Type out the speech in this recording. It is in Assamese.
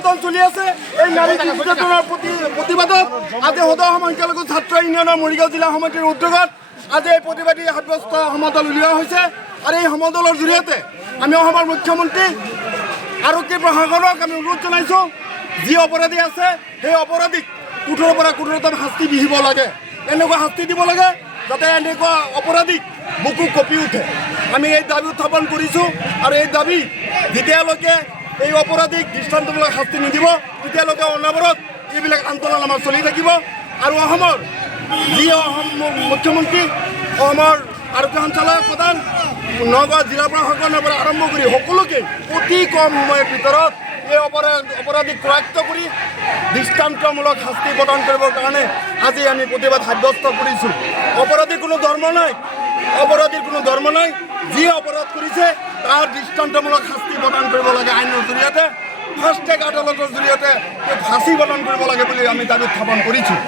নিৰ্যাতন চলি আছে। এই নাৰী নিৰ্যাতনৰ প্ৰতিবাদত আজি সদৌ অসম সংখ্যালঘু ছাত্ৰ ইউনিয়নৰ মৰিগাঁও জিলা সমিতিৰ উদ্যোগত আজি এই প্ৰতিবাদী সাব্যস্ত সমদল উলিওৱা হৈছে। আৰু এই সমদলৰ জৰিয়তে আমি অসমৰ মুখ্যমন্ত্ৰী আৰক্ষী প্ৰশাসনক আমি অনুৰোধ জনাইছোঁ, যি অপৰাধী আছে সেই অপৰাধীক কঠোৰৰ পৰা কঠোৰতম শাস্তি বিহিব লাগে। এনেকুৱা শাস্তি দিব লাগে যাতে এনেকুৱা অপৰাধীক বুকু কঁপি উঠে। আমি এই দাবী উত্থাপন কৰিছোঁ আৰু এই দাবী যেতিয়ালৈকে এই অপৰাধীক দৃষ্টান্তমূলক শাস্তি নিদিব তেতিয়ালৈকে অনবৰত এইবিলাক আন্দোলন আমাৰ চলি থাকিব। আৰু অসমৰ যি মুখ্যমন্ত্ৰী, অসমৰ আৰক্ষী সঞ্চালক প্ৰধান, নগাঁও জিলা প্ৰশাসনৰ পৰা আৰম্ভ কৰি সকলোকে অতি কম সময়ৰ ভিতৰত এই অপৰাধীক কৰায়ত্ব কৰি দৃষ্টান্তমূলক শাস্তি প্ৰদান কৰিবৰ কাৰণে আজি আমি প্ৰতিবাদ সাব্যস্ত কৰিছোঁ। অপৰাধীৰ কোনো ধৰ্ম নাই, অপৰাধীৰ কোনো ধৰ্ম নাই। যি অপৰাধ কৰিছে তাৰ দৃষ্টান্তমূলক শাস্তি প্ৰদান কৰিব লাগে। আইনৰ জৰিয়তে ফাষ্ট ট্ৰেক আদালতৰ জৰিয়তে ফাঁচী প্ৰদান কৰিব লাগে বুলি আমি দাবী উত্থাপন কৰিছোঁ।